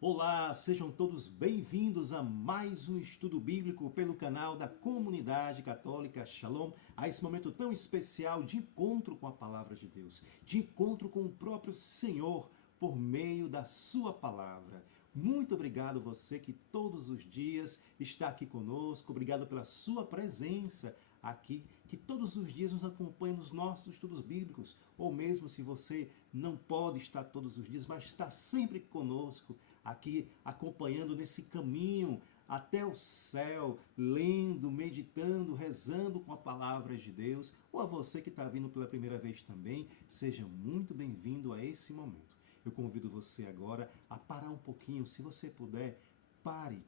Olá, sejam todos bem-vindos a mais um estudo bíblico pelo canal da Comunidade Católica Shalom, a esse momento tão especial de encontro com a Palavra de Deus, de encontro com o próprio Senhor por meio da sua Palavra. Muito obrigado você que todos os dias está aqui conosco, obrigado pela sua presença aqui, que todos os dias nos acompanha nos nossos estudos bíblicos, ou mesmo se você não pode estar todos os dias, mas está sempre conosco, aqui acompanhando nesse caminho até o céu, lendo, meditando, rezando com a palavra de Deus, ou a você que está vindo pela primeira vez também, seja muito bem-vindo a esse momento. Eu convido você agora a parar um pouquinho, se você puder, pare,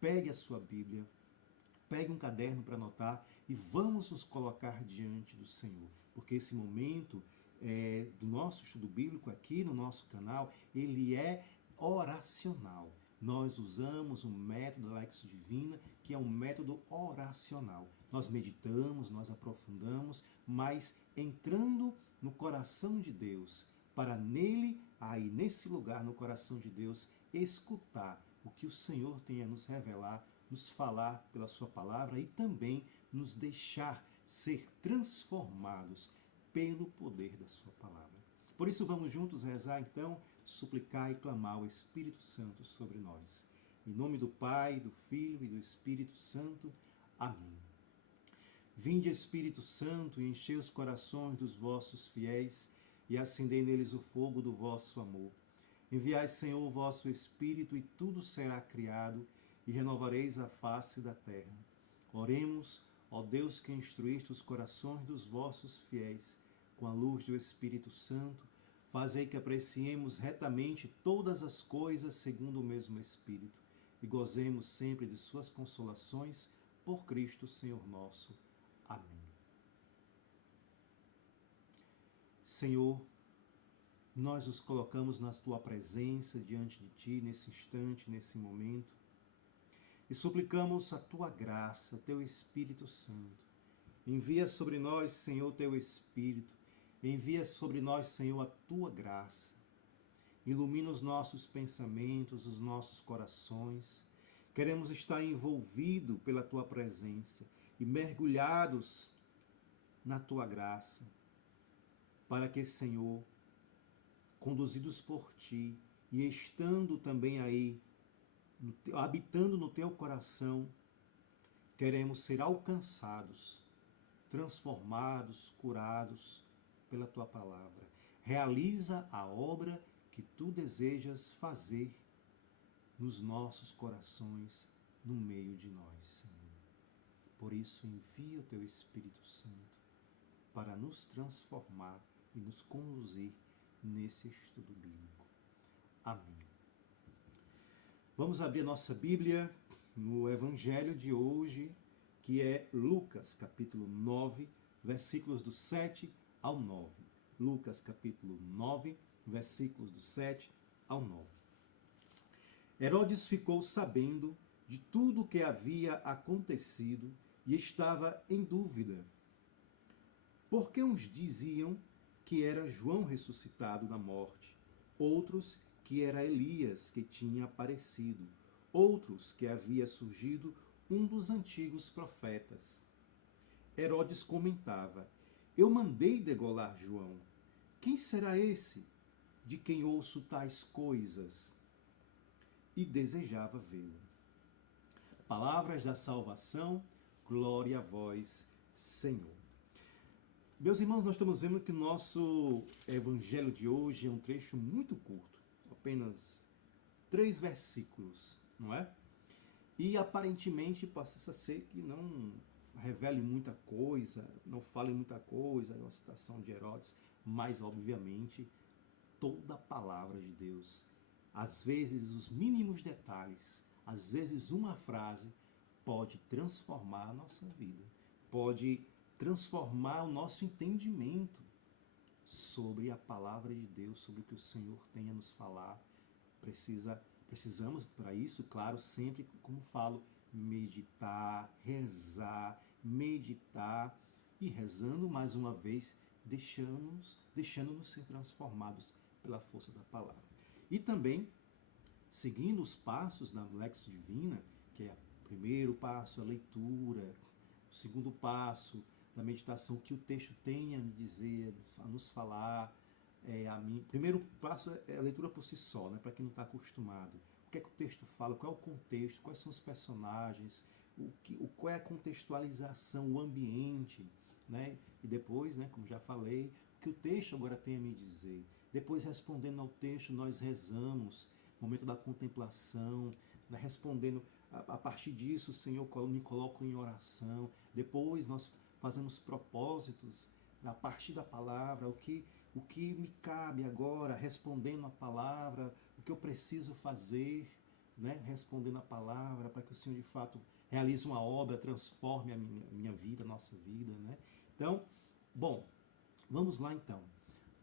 pegue a sua Bíblia, pegue um caderno para anotar e vamos nos colocar diante do Senhor, porque esse momento do nosso estudo bíblico aqui no nosso canal, ele é oracional. Nós usamos um método da Lexio Divina, que é um método oracional. Nós meditamos, nós aprofundamos, mas entrando no coração de Deus, para nele, aí nesse lugar, no coração de Deus, escutar o que o Senhor tem a nos revelar, nos falar pela sua palavra e também nos deixar ser transformados pelo poder da sua palavra. Por isso vamos juntos rezar então, suplicar e clamar o Espírito Santo sobre nós. Em nome do Pai, do Filho e do Espírito Santo. Amém. Vinde, Espírito Santo, e enchei os corações dos vossos fiéis e acendei neles o fogo do vosso amor. Enviai, Senhor, o vosso Espírito, e tudo será criado, e renovareis a face da terra. Oremos, ó Deus, que instruíste os corações dos vossos fiéis, com a luz do Espírito Santo, fazei que apreciemos retamente todas as coisas segundo o mesmo Espírito, e gozemos sempre de suas consolações, por Cristo Senhor nosso. Amém. Senhor, nós nos colocamos na tua presença diante de ti nesse instante, nesse momento, e suplicamos a tua graça, teu Espírito Santo. Envia sobre nós, Senhor, teu Espírito. Envia sobre nós, Senhor, a tua graça. Ilumina os nossos pensamentos, os nossos corações. Queremos estar envolvidos pela tua presença e mergulhados na tua graça, para que, Senhor, conduzidos por ti e estando também aí, habitando no teu coração, queremos ser alcançados, transformados, curados pela tua palavra. Realiza a obra que tu desejas fazer nos nossos corações, no meio de nós, Senhor. Por isso, envia o teu Espírito Santo para nos transformar e nos conduzir nesse estudo bíblico. Amém. Vamos abrir a nossa Bíblia no Evangelho de hoje, que é Lucas, capítulo 9, versículos do 7 ao 9. Lucas, capítulo 9, versículos do 7 ao 9. Herodes ficou sabendo de tudo o que havia acontecido e estava em dúvida, porque uns diziam que era João ressuscitado da morte, outros que era Elias que tinha aparecido, outros que havia surgido um dos antigos profetas. Herodes comentava: eu mandei degolar João. Quem será esse de quem ouço tais coisas? E desejava vê-lo. Palavras da salvação, glória a vós, Senhor. Meus irmãos, nós estamos vendo que o nosso evangelho de hoje é um trecho muito curto, apenas 3 versículos, não é? E aparentemente possa ser que não revele muita coisa, não fale muita coisa, é uma citação de Herodes, mas obviamente toda a palavra de Deus, às vezes os mínimos detalhes, às vezes uma frase pode transformar a nossa vida, pode transformar o nosso entendimento sobre a palavra de Deus, sobre o que o Senhor tem a nos falar. Precisamos para isso, claro, sempre, como falo, meditar, rezar, meditar e rezando mais uma vez, deixando-nos ser transformados pela força da palavra. E também seguindo os passos da Lexio Divina, que é o primeiro passo, a leitura, o segundo passo da meditação, que o texto tem a me dizer, a nos falar. Primeiro passo é a leitura por si só, né, para quem não está acostumado. O que é que o texto fala, qual é o contexto, quais são os personagens, qual é a contextualização, o ambiente, né? E depois, né, como já falei, o que o texto agora tem a me dizer. Depois, respondendo ao texto, nós rezamos, momento da contemplação, né, respondendo, a partir disso, o Senhor me coloca em oração. Depois nós fazemos propósitos a partir da palavra, o que me cabe agora, respondendo a palavra, o que eu preciso fazer, né, respondendo a palavra, para que o Senhor de fato realize uma obra, transforme a minha vida, a nossa vida, né? Então, bom, vamos lá então.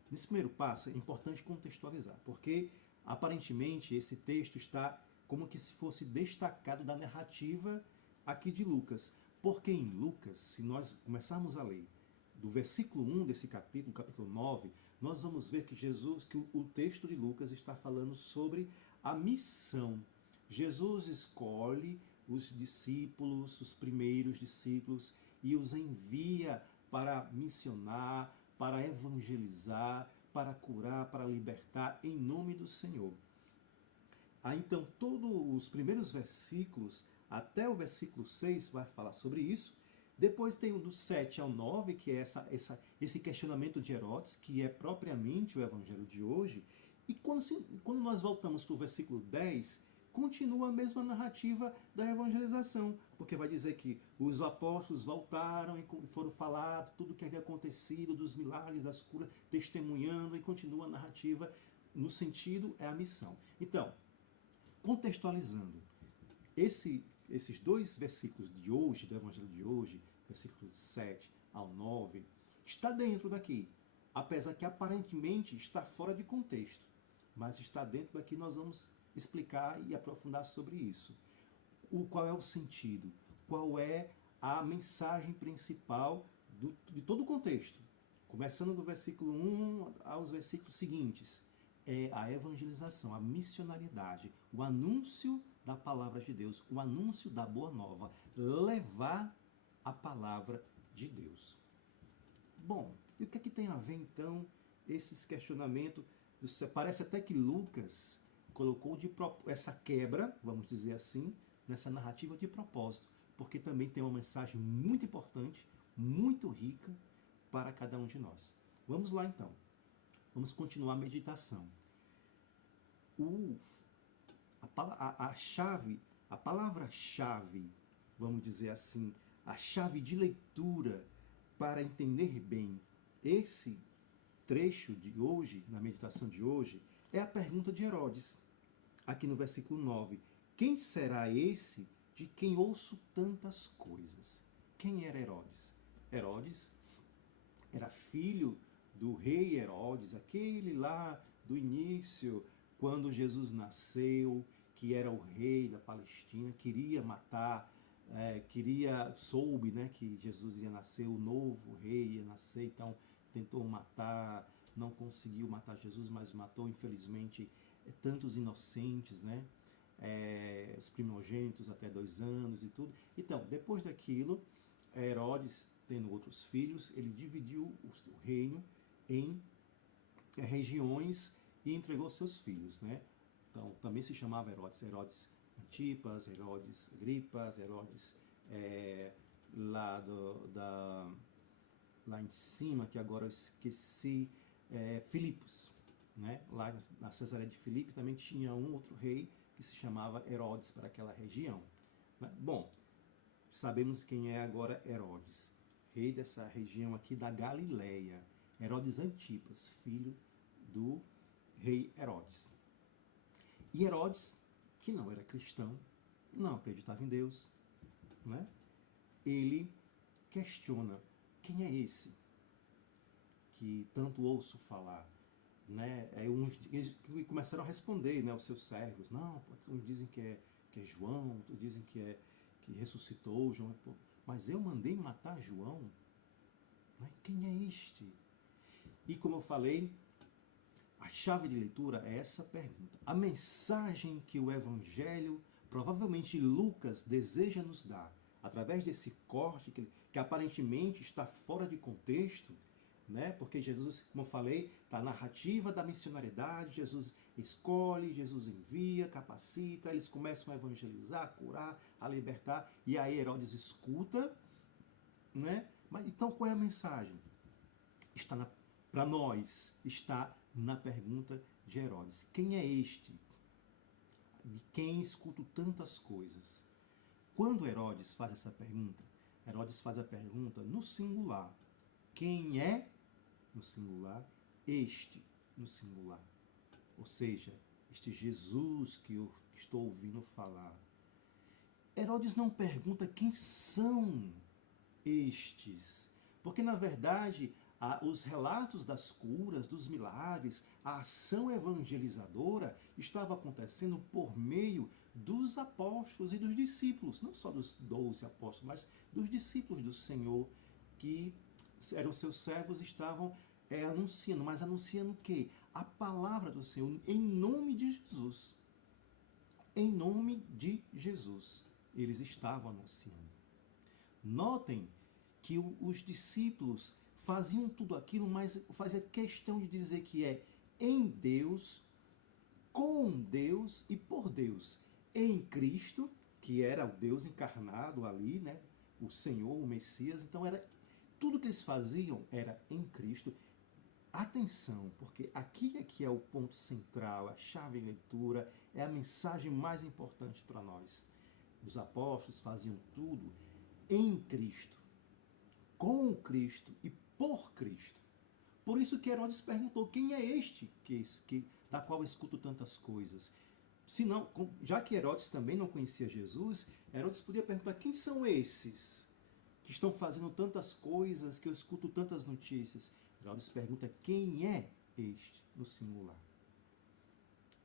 Nesse primeiro passo é importante contextualizar, porque aparentemente esse texto está como que se fosse destacado da narrativa aqui de Lucas. Porque em Lucas, se nós começarmos a ler do versículo 1 desse capítulo, capítulo 9, nós vamos ver que o texto de Lucas está falando sobre a missão. Jesus escolhe os discípulos, os primeiros discípulos, e os envia para missionar, para evangelizar, para curar, para libertar, em nome do Senhor. Então, todos os primeiros versículos, até o versículo 6, vai falar sobre isso. Depois tem o do 7 ao 9, que é esse questionamento de Herodes, que é propriamente o evangelho de hoje. E quando nós voltamos para o versículo 10, continua a mesma narrativa da evangelização, porque vai dizer que os apóstolos voltaram e foram falar tudo o que havia acontecido, dos milagres, das curas, testemunhando, e continua a narrativa no sentido é a missão. Então, contextualizando, esses dois versículos de hoje, do evangelho de hoje, versículos 7 ao 9, está dentro daqui, apesar que aparentemente está fora de contexto, mas está dentro daqui. Nós vamos explicar e aprofundar sobre isso. Qual é o sentido? Qual é a mensagem principal de todo o contexto? Começando do versículo 1 aos versículos seguintes. É a evangelização, a missionariedade, o anúncio da palavra de Deus, o anúncio da boa nova, levar a palavra de Deus. Bom, e o que é que tem a ver então esses questionamentos? Parece até que Lucas colocou essa quebra, vamos dizer assim, nessa narrativa de propósito, porque também tem uma mensagem muito importante, muito rica para cada um de nós. Vamos lá então. Vamos continuar a meditação. A palavra-chave, vamos dizer assim, a chave de leitura para entender bem esse trecho de hoje, na meditação de hoje, é a pergunta de Herodes, aqui no versículo 9. Quem será esse de quem ouço tantas coisas? Quem era Herodes? Herodes era filho do rei Herodes, aquele lá do início, quando Jesus nasceu, que era o rei da Palestina, queria matar, soube, né, que Jesus ia nascer, o novo rei ia nascer, então tentou matar, não conseguiu matar Jesus, mas matou, infelizmente, tantos inocentes, né? Os primogênitos até 2 anos e tudo. Então, depois daquilo, Herodes, tendo outros filhos, ele dividiu o reino em regiões e entregou seus filhos, né? Então, também se chamava Herodes, Herodes Antipas, Herodes Agripas, Herodes lá em cima, que agora eu esqueci, Filipos, né? Lá na Cesareia de Filipe também tinha um outro rei que se chamava Herodes para aquela região. Bom, sabemos quem é agora Herodes, rei dessa região aqui da Galileia. Herodes Antipas, filho do rei Herodes. E Herodes, que não era cristão, não acreditava em Deus, né? Ele questiona: quem é esse que tanto ouço falar? Né? Uns começaram a responder, né, os seus servos. Não, uns dizem que é João, outros dizem que ressuscitou João. Mas eu mandei matar João? Né? Quem é este? E como eu falei, A chave de leitura é essa pergunta. A mensagem que o Evangelho, provavelmente Lucas, deseja nos dar, através desse corte que aparentemente está fora de contexto, né? Porque Jesus, como eu falei, está a narrativa da missionariedade, Jesus escolhe, Jesus envia, capacita, eles começam a evangelizar, a curar, a libertar, e aí Herodes escuta, né? Mas então qual é a mensagem? Para nós, está na pergunta de Herodes. Quem é este? De quem escuto tantas coisas? Quando Herodes faz essa pergunta, Herodes faz a pergunta no singular. Quem é, no singular, este, no singular? Ou seja, este Jesus que eu estou ouvindo falar. Herodes não pergunta quem são estes, porque na verdade os relatos das curas, dos milagres, a ação evangelizadora estava acontecendo por meio dos apóstolos e dos discípulos, não só dos 12 apóstolos, mas dos discípulos do Senhor, que eram seus servos, estavam anunciando, mas anunciando o quê? A palavra do Senhor, em nome de Jesus. Em nome de Jesus, eles estavam anunciando. Notem que os discípulos faziam tudo aquilo, mas fazia questão de dizer que é em Deus, com Deus e por Deus. Em Cristo, que era o Deus encarnado ali, né? O Senhor, o Messias. Então era tudo que eles faziam era em Cristo. Atenção, porque aqui é que é o ponto central, a chave de leitura, é a mensagem mais importante para nós. Os apóstolos faziam tudo em Cristo, com Cristo e por Cristo. Por isso que Herodes perguntou, quem é este da qual eu escuto tantas coisas? Se não, já que Herodes também não conhecia Jesus, Herodes podia perguntar, quem são esses que estão fazendo tantas coisas, que eu escuto tantas notícias? Herodes pergunta, quem é este, no singular?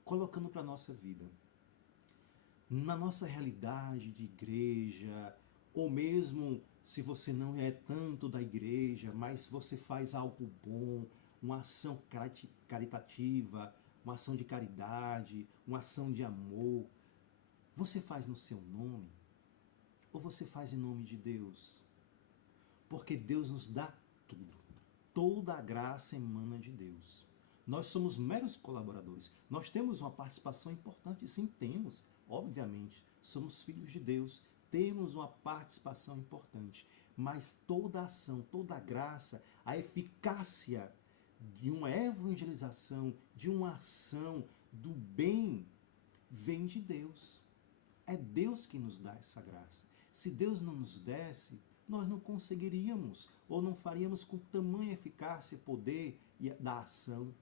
Colocando para a nossa vida. Na nossa realidade de igreja, ou mesmo se você não é tanto da igreja, mas você faz algo bom, uma ação caritativa, uma ação de caridade, uma ação de amor, você faz no seu nome? Ou você faz em nome de Deus? Porque Deus nos dá tudo. Toda a graça emana de Deus. Nós somos meros colaboradores. Nós temos uma participação importante, sim, temos, obviamente. Somos filhos de Deus, temos uma participação importante. Mas toda a ação, toda a graça, a eficácia de uma evangelização, de uma ação do bem, vem de Deus. É Deus que nos dá essa graça. Se Deus não nos desse, nós não conseguiríamos ou não faríamos com tamanha eficácia e poder da ação.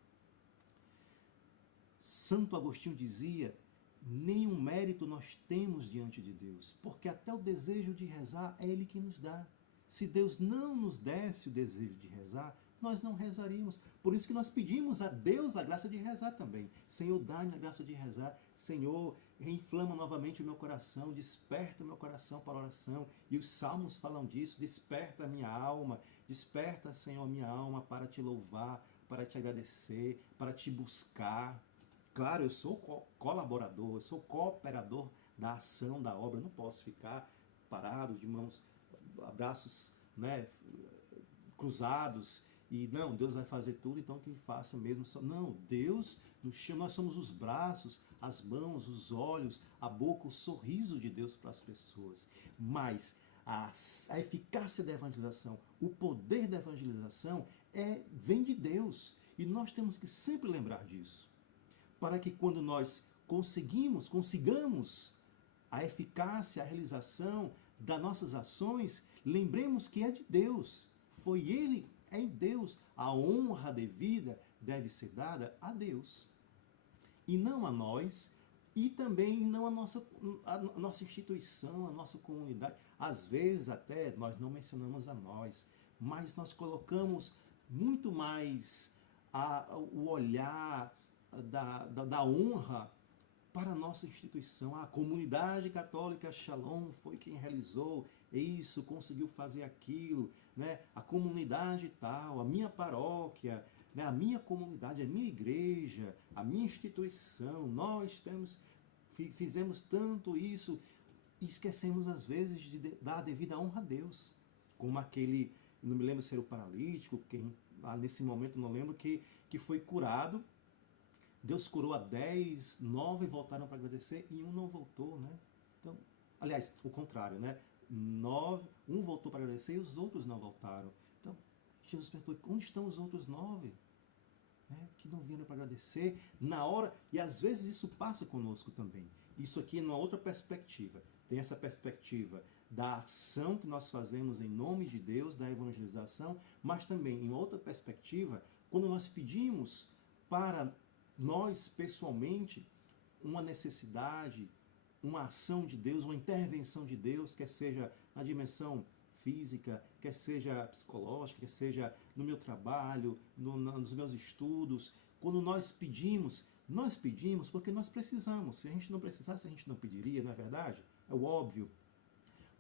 Santo Agostinho dizia, nenhum mérito nós temos diante de Deus, porque até o desejo de rezar é Ele que nos dá. Se Deus não nos desse o desejo de rezar, nós não rezaríamos. Por isso que nós pedimos a Deus a graça de rezar também. Senhor, dá-me a graça de rezar. Senhor, reinflama novamente o meu coração, desperta o meu coração para a oração. E os salmos falam disso, desperta a minha alma, desperta, Senhor, a minha alma para te louvar, para te agradecer, para te buscar. Claro, eu sou colaborador, eu sou cooperador da ação, da obra. Eu não posso ficar parado, de mãos, braços, né, cruzados, e não, Deus vai fazer tudo, então que faça mesmo. Não, Deus nos chama, nós somos os braços, as mãos, os olhos, a boca, o sorriso de Deus para as pessoas. Mas a eficácia da evangelização, o poder da evangelização vem de Deus. E nós temos que sempre lembrar disso. Para que quando nós consigamos a eficácia, a realização das nossas ações, lembremos que é de Deus. Foi Ele, é em Deus. A honra devida deve ser dada a Deus. E não a nós, e também não a nossa instituição, a nossa comunidade. Às vezes até nós não mencionamos a nós, mas nós colocamos muito mais o olhar da honra para a nossa instituição. A comunidade católica Shalom foi quem realizou isso, conseguiu fazer aquilo, né? A comunidade tal, a minha paróquia, né? A minha comunidade, a minha igreja, a minha instituição, nós fizemos tanto isso e esquecemos às vezes de dar a devida honra a Deus. Como aquele, não me lembro se era o paralítico, nesse momento não lembro, que foi curado. Deus curou a 10, 9 voltaram para agradecer e um não voltou, né? Então, aliás, o contrário, né? 9, um voltou para agradecer e os outros não voltaram. Então, Jesus perguntou, onde estão os outros 9? Que não vieram para agradecer na hora, e às vezes isso passa conosco também. Isso aqui é uma outra perspectiva. Tem essa perspectiva da ação que nós fazemos em nome de Deus, da evangelização, mas também em outra perspectiva, quando nós pedimos para nós pessoalmente uma necessidade, uma ação de Deus, uma intervenção de Deus, quer seja na dimensão física, quer seja psicológica, quer seja no meu trabalho, nos meus estudos. Quando nós pedimos porque nós precisamos. Se a gente não precisasse, a gente não pediria, não é verdade? É o óbvio.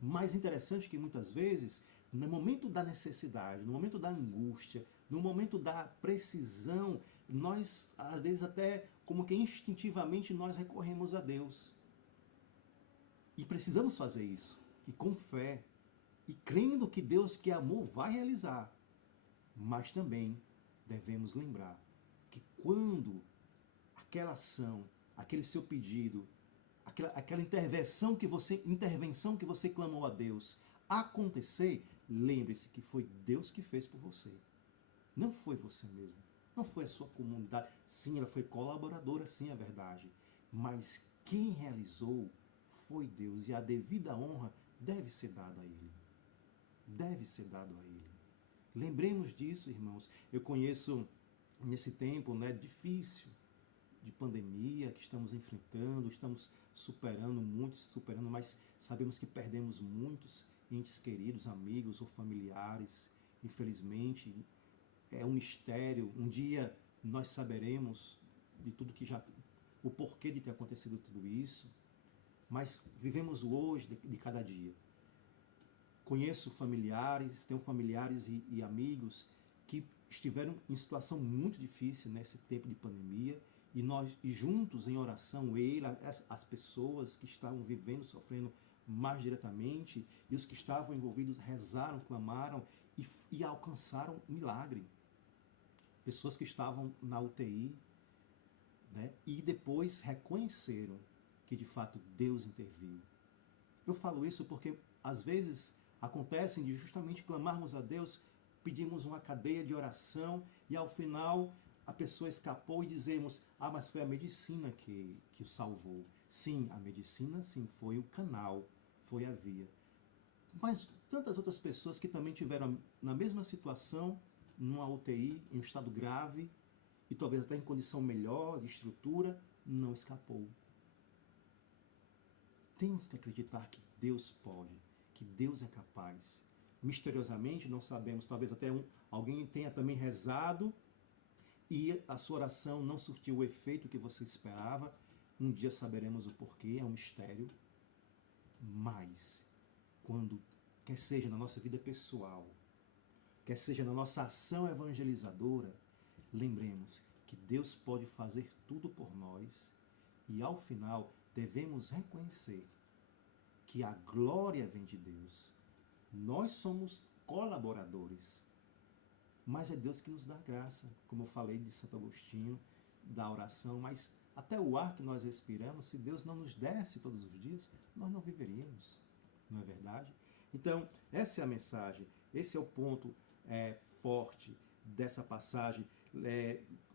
Mais interessante que muitas vezes, no momento da necessidade, no momento da angústia, no momento da precisão, nós, às vezes até como que instintivamente nós recorremos a Deus. E precisamos fazer isso. E com fé. E crendo que Deus que amou vai realizar. Mas também devemos lembrar que quando aquela ação, aquele seu pedido, aquela intervenção que você clamou a Deus acontecer, lembre-se que foi Deus que fez por você. Não foi você mesmo. Não foi a sua comunidade. Sim, ela foi colaboradora, sim, é verdade. Mas quem realizou foi Deus. E a devida honra deve ser dada a Ele. Deve ser dado a Ele. Lembremos disso, irmãos. Eu conheço, nesse tempo, né, difícil, de pandemia que estamos enfrentando, estamos superando, mas sabemos que perdemos muitos entes queridos, amigos ou familiares. Infelizmente, é um mistério. Um dia nós saberemos de tudo o porquê de ter acontecido tudo isso, mas vivemos o hoje de cada dia. Conheço familiares, tenho familiares e amigos que estiveram em situação muito difícil nesse tempo de pandemia, e juntos em oração, as pessoas que estavam vivendo, sofrendo mais diretamente, e os que estavam envolvidos rezaram, clamaram e alcançaram milagre. Pessoas que estavam na UTI, né, e depois reconheceram que de fato Deus interviu. Eu falo isso porque às vezes acontece de justamente clamarmos a Deus, pedimos uma cadeia de oração e ao final a pessoa escapou e dizemos, mas foi a medicina que o salvou. Sim, a medicina sim, foi o canal, foi a via. Mas tantas outras pessoas que também tiveram na mesma situação, numa UTI, em um estado grave, e talvez até em condição melhor, de estrutura, não escapou. Temos que acreditar que Deus pode, que Deus é capaz. Misteriosamente, não sabemos, talvez até alguém tenha também rezado e a sua oração não surtiu o efeito que você esperava. Um dia saberemos o porquê, é um mistério. Mas, quando, quer seja na nossa vida pessoal, quer seja na nossa ação evangelizadora, lembremos que Deus pode fazer tudo por nós e, ao final, devemos reconhecer que a glória vem de Deus. Nós somos colaboradores, mas é Deus que nos dá graça. Como eu falei de Santo Agostinho, da oração, mas até o ar que nós respiramos, se Deus não nos desse todos os dias, nós não viveríamos. Não é verdade? Então, essa é a mensagem, esse é o ponto forte dessa passagem.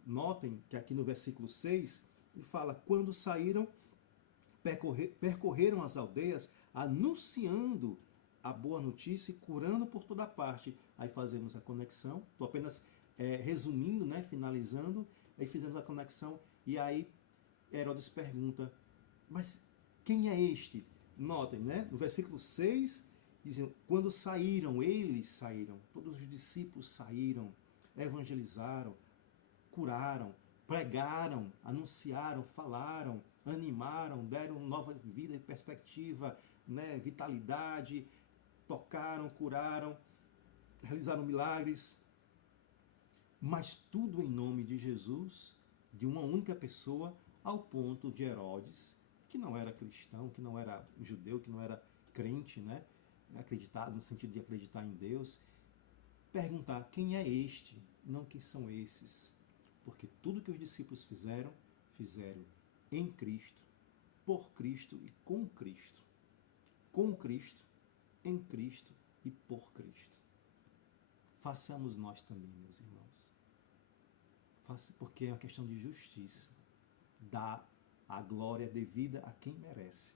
Notem que aqui no versículo 6, ele fala, quando saíram, percorreram as aldeias, anunciando a boa notícia e curando por toda parte. Aí fazemos a conexão, estou apenas resumindo, né, finalizando, aí fizemos a conexão, e aí Herodes pergunta, mas quem é este? Notem, né, no versículo 6, dizem, quando saíram, eles saíram, todos os discípulos saíram, evangelizaram, curaram, pregaram, anunciaram, falaram, animaram, deram nova vida e perspectiva, né, vitalidade, tocaram, curaram, realizaram milagres. mas tudo em nome de Jesus, de uma única pessoa, ao ponto de Herodes, que não era cristão, que não era judeu, que não era crente, né? Acreditado no sentido de acreditar em Deus, perguntar quem é este, não quem são esses. Porque tudo que os discípulos fizeram, fizeram em Cristo, por Cristo e com Cristo. Com Cristo, em Cristo e por Cristo. Façamos nós também, meus irmãos. Porque é uma questão de justiça. Dá a glória devida a quem merece.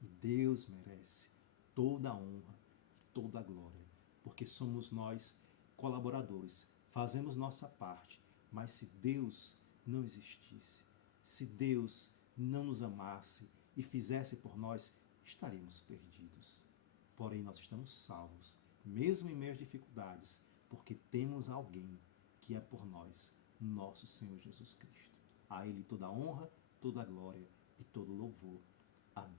E Deus merece toda a honra e toda a glória. Porque somos nós colaboradores, fazemos nossa parte. Mas se Deus não existisse, se Deus não nos amasse e fizesse por nós, estaríamos perdidos. Porém, nós estamos salvos, mesmo em meio às dificuldades, porque temos alguém que é por nós, nosso Senhor Jesus Cristo. A Ele toda a honra, toda a glória e todo o louvor. Amém.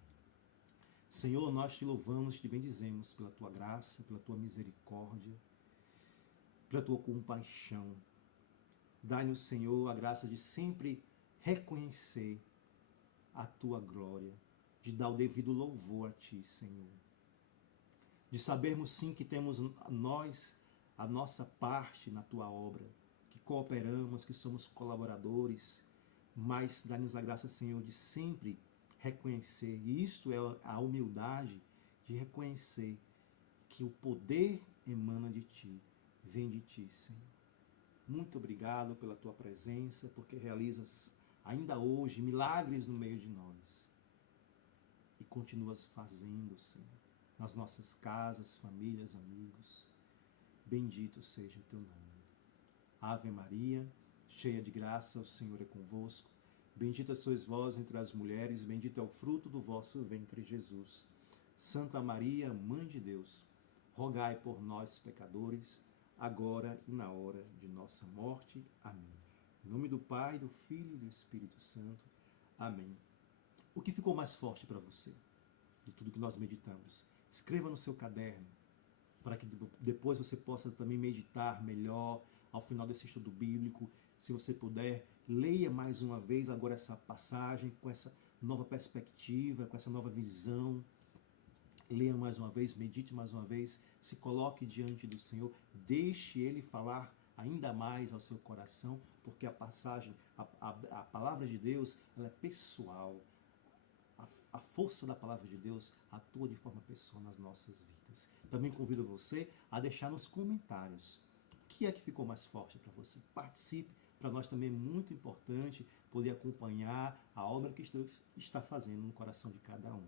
Senhor, nós te louvamos e te bendizemos pela tua graça, pela tua misericórdia, pela tua compaixão. Dai-nos, Senhor, a graça de sempre reconhecer a tua glória, de dar o devido louvor a ti, Senhor. De sabermos sim que temos nós a nossa parte na tua obra, que cooperamos, que somos colaboradores, mas dá-nos a graça, Senhor, de sempre reconhecer, e isto é a humildade de reconhecer que o poder emana de ti, vem de ti, Senhor. Muito obrigado pela tua presença, porque realizas ainda hoje milagres no meio de nós. E continuas fazendo, Senhor, nas nossas casas, famílias, amigos. Bendito seja o teu nome. Ave Maria, cheia de graça, o Senhor é convosco. Bendita sois vós entre as mulheres, bendito é o fruto do vosso ventre, Jesus. Santa Maria, Mãe de Deus, rogai por nós, pecadores, agora e na hora de nossa morte. Amém. Em nome do Pai, do Filho e do Espírito Santo. Amém. O que ficou mais forte para você, de tudo que nós meditamos? Escreva no seu caderno, para que depois você possa também meditar melhor ao final desse estudo bíblico. Se você puder, leia mais uma vez agora essa passagem com essa nova perspectiva, com essa nova visão. Leia mais uma vez, medite mais uma vez, se coloque diante do Senhor, deixe Ele falar ainda mais ao seu coração, porque a passagem, a palavra de Deus, ela é pessoal. A força da palavra de Deus atua de forma pessoal nas nossas vidas. Também convido você a deixar nos comentários o que é que ficou mais forte para você. Participe, para nós também é muito importante poder acompanhar a obra que Deus está fazendo no coração de cada um.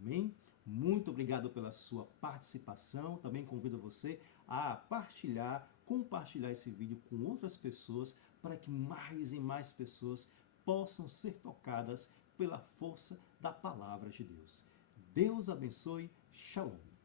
Amém? Muito obrigado pela sua participação. Também convido você a compartilhar esse vídeo com outras pessoas, para que mais e mais pessoas possam ser tocadas pela força da palavra de Deus. Deus abençoe. Shalom.